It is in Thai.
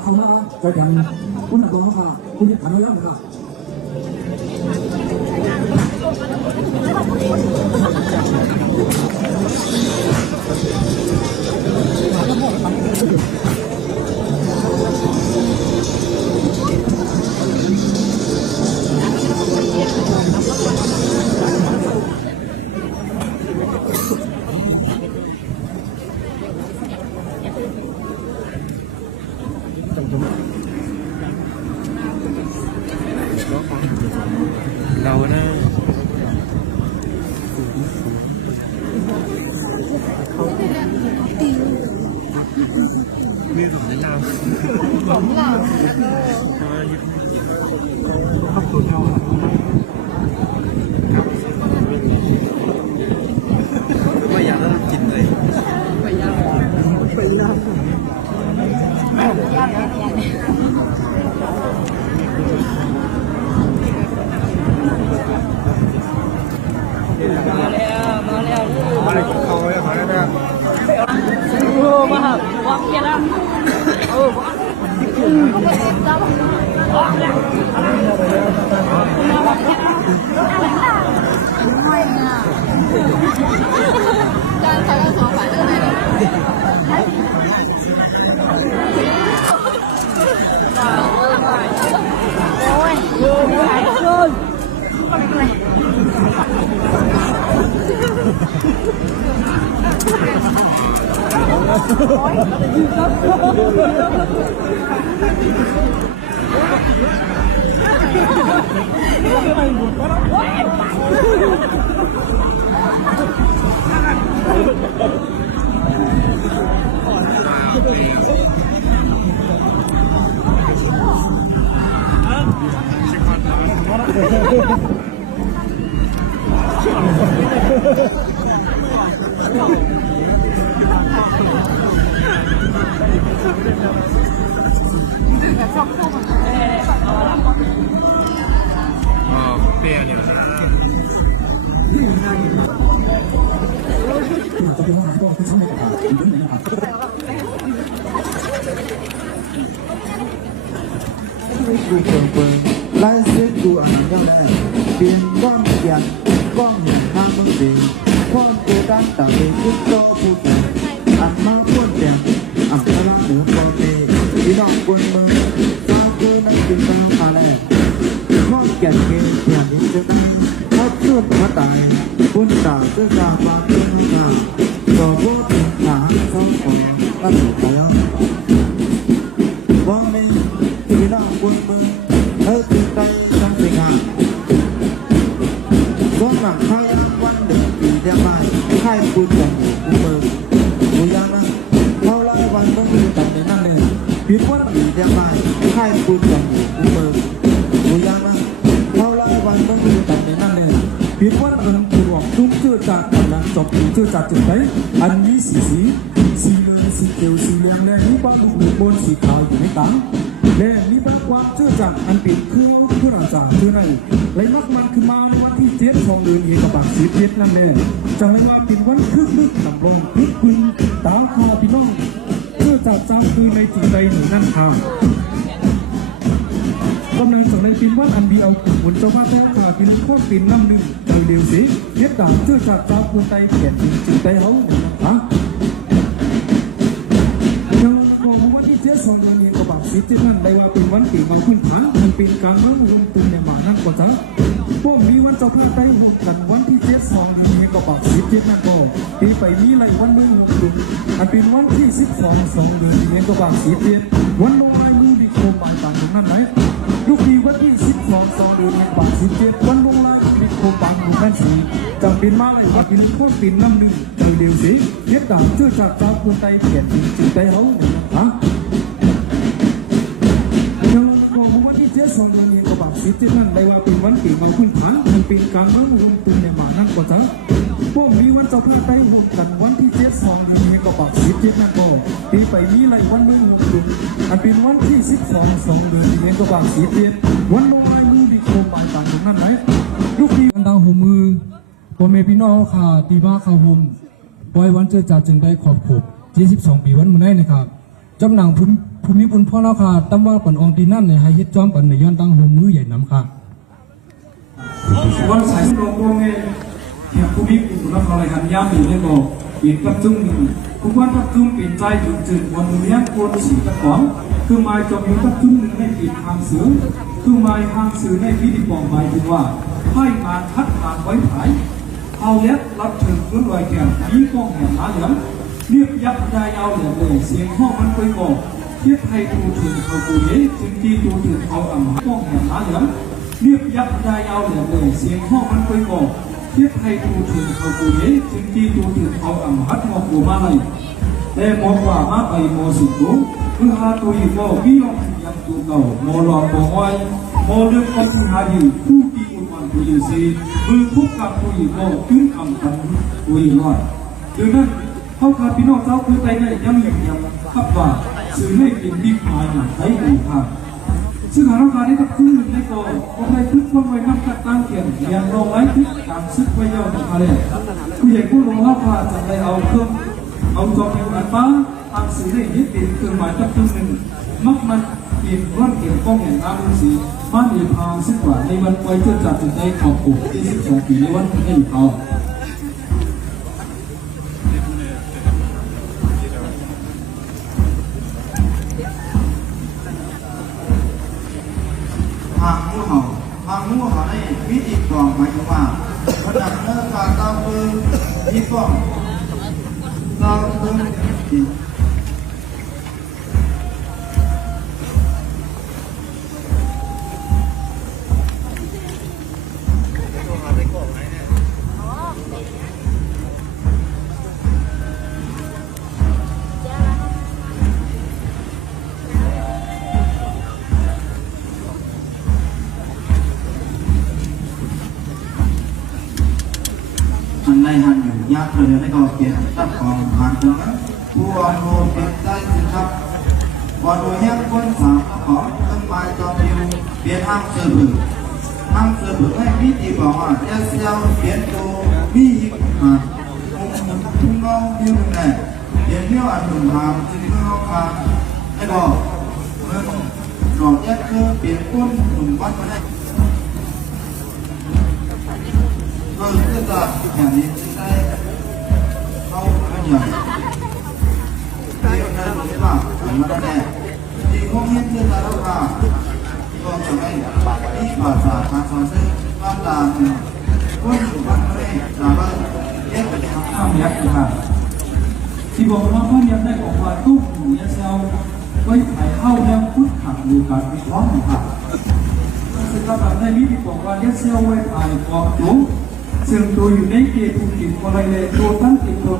เข้ามาจะอย่างคุณนักร้องค่ะคุณจะทำอะไรบ้างครับเรานะมีหลงเราหลงเราขอบคุณเราไม่อยากให้เรากินเลยไปย่างไปย่างเขาเลยเขาเลยโอ้มาครับวางเกียร์แล้วโอ้การใช้ก็สองฝ่ายเลยนะโอ้ยโอ้ยโอ้ยเปรี้ยวเนี่ยนะจะเป็นว่าก็คือไม่ขาดอีกนิดนึงครับดูเปิงเปิงไล่เส้นดูอันนั้นยังได้เปลี่ยนก้อนเกียนก้อนอย่างข้างมึงดีก้อนตัวด้านต่างเลยยึดโตผู้แก่อันมาก้นแก่อันตรายหรือก้อนเตที่น้องบนมือตาคือนักกินตาอะไรก้อนเกียนเกย์อย่างนี้จะได้ถ้าเชื่อมาตายบุญตาจะตามมาเพื่อนงานต่อว่าถึงหาสองคนก็ถูกแล้ววันนี้ที่น้องบนมือเธอตื่นใจทำสิ่งงานวันหลังใครวันเด็กปีเดียวกันใครพูดกันอยู่มือกูยังนะเขาไล่วันต้องมีแต่ในนั่นเลยปีวันปีเดียวกันใครพูดกันอยู่มือกูยังนะเขาไล่วันต้องมีแต่ในนั่นเลยปีวันเป็นผู้รวมตุ้มเชื่อจัดอันนั้นจบเชื่อจัดจุดไหนอันนี้สีเลยสีเขียวสีเหลืองแดงนี่บ้างลูกบนสีขาวอยู่ในตังแดงนี่บ้างความเชื่อจัดอันเป็นคือหลังจากคือในไรนักมันคือมาวันที่เจ็ดของเดือนเอกบัตร17นั่นเองจะไม่มาเป็นวันคึกฤทธิ์ดำรงพึกพึงตาคาพี่น้องเชื่อจัดจ้างคือในจิตใจหนูนั่นทางกำลังจากในปีนวันอันมีเอาขุนบนเจ้าว่าแท้ขาปีนโคตรปีนน้ำหนึ่งเดียวสิเย็ดด่างเชื่อจัดจ้างคนใจเปลี่ยนเป็นจิตใจเขาฮะวันที่เจ็ดของเดือนเอกบัตร17นั่นได้ว่าเป็นวันปีวันขึ้นฐานมันเป็นการเมืองรวมตัวในหมานั่งกว่าจ้าพวกมีวันเจ้าพระได้รวมกันวันที่7 2เดือนเอกบัตร17นั่นก็ปีไปมีไรวันเมืองรวมตัวอันเป็นวันที่12 2เดือนเอกบัตร17วันลงอายุดิโคมบานต่างตรงนั้นไหนลูกปีวันที่12 2เดือนเอกบัตร17วันลงอายุดิโคมบานตรงนั้นสีจำเป็นมาไอ้ว่าเป็นโคตรเป็นน้ำหนึ่งเดียวสิเย็ดด่างเชื่อจากเจ้าคนใจเปลี่ยนเป็นจิตใจเขาฮะวันที่7 2เดือนเอกบัตร17นั่นได้ว่าเป็นวันปีวันขึ้นฐานมันเป็นการเมืองรวมตัวในหมานั่งกว่าจ้าพวกมีวันเจ้าพระได้รวมกันวันที่7 2เดือนเอกบัตร17นั่นก็ปีไปมีไรวันเมืองรวมตัวอันเป็นวันที่12 2เดือนเอกบัตร17วันลงอายุดิโคมบานต่างตรงนั้นไหนลูกพี่วันดาวหัวมือพ่อแม่พี่น้องค่ะตีบ้าข่าวหุ่มปล่อยวันเจอจ่าจึงได้ขอบขบ72 ปีวันมื้อนี้นะครับ จำหนังภูมิบุญพ่อเราค่ะตำว่าปันองตีนั่นเนี่ยให้ยึดจอมปันในย้อนตั้งหัวมือใหญ่น้ำค่ะวันสายโลโก้เมย์แห่ภูมิบุญเราอะไรหันย่ามีได้บอกอีกกับจุ้งหนึ่งผู้ว่ากับจุ้งปิดใจจุดจืดวันเลี้ยงโคนสีตะขวางคือไม้จอมยุทธกับจุ้งหนึ่งในปิดทางเสือคือไม้ทางเสือในพิธีบอกหมายถึงว่าให้งานคัดงานไว้ถ่ายเอาเล็บรับถึงพื้นลอยแก้วนี้ก้องแห่งหาเหลืองเรียบยักษ์ได้เอาเหลืองเลยเสียงห้องมันไปบอกเทียบให้ดูถึงเขาปุยถึงที่ดูถึงเขาอ่ำก้องแห่งหาเหลืองเรียบยักษ์ได้เอาเหลืองเลยเสียงห้องมันไปบอกเทียบให้ดูถึงเขาปุยถึงที่ดูถึงเขาอ่ำฮัดมองกูมาเลยแต่มองว่ามาไปโมสุดกูคือหาตัวอีกว่าวิยองยังตัวเก่าโมหลอกบอกไว้โมเรื่องก็คือหาอยู่ผู้ที่อุดมันตัวอยู่ซีมือคุกกับตัวอีกว่าจึงอ่ำกันตัวอีกร้อยดังนั้นเขาขาดพี่น้องเจ้าคือใจได้ยังยังขับว่าสื่อให้เป็นบิ๊กพายหนักใจดูค่ะซึ่งหาราคาได้กับครึ่งหนึ่งในก่อนก็ได้ทึกคนไว้นับกัดตั้งเขียนอย่างลงไว้ทึกการซึกไว้ย่อในทะเลผู้ใหญ่ผู้ลงราคาจะได้เอาเครื่องเอาจอมอยู่อันฟ้าทางสื่อให้ยึดติดเครื่องหมายกับครึ่งหนึ่งมักมันเปลี่ยนร่างเกี่ยวก้องแห่งน้ำสีบ้านมีพางซึ่งกว่าในวันไว้เชื่อจัดจุดใจขอบปุกที่12 ปีในวันที่ให้เขาทางงูเห่าในวิธีกรองหมายถึงว่าขนาดเนื้อการตามปืนมีกล้องตามปืนอันในหันอยู่ยากเลยในก็เปลี่ยนตัดของผ่านตรงนั้นผู้วันโดเปลี่ยนใจสิครับวันโดแยกคนสามของต้นไม้จอมยิวเปลี่ยนทางเสือให้พิธีบอกว่าจะเสียวเปลี่ยนตัวมีหิกมาทุ่งน้องยิวแน่เปลี่ยนเที่ยวอันหนุ่มหามจึงเมื่อเขาคาให้บอกเมื่อหลอกแยกคือเปลี่ยนก้นหนุ่มวัดมาได้ก็จะอย่างนี้ได้เข้าเป็นอย่างเรียกได้หรือเปล่าผมไม่ได้ที่ห้องเรียนเจอตาลูกค้าก็จะให้ที่ภาษาทางสอนซึ่งบ้านตาเนี่ยก็อยู่บ้านไม่ได้ตาบ้านเรียกเป็นทางข้ามยักษ์ค่ะที่บอกว่าข้ามยักษ์ได้ออกมาตุ้มหนูยาเซลไว้ถ่ายเข้าแล้วพุทธขังดูการวิเคราะห์ค่ะซึ่งตามในนี้ที่บอกว่ายาเซลไว้ถ่ายออกจุ๊ซึ่งตัวอยู่ในเกณฑ์ถูกกินอะไรเลยตัวตั้งติดตัว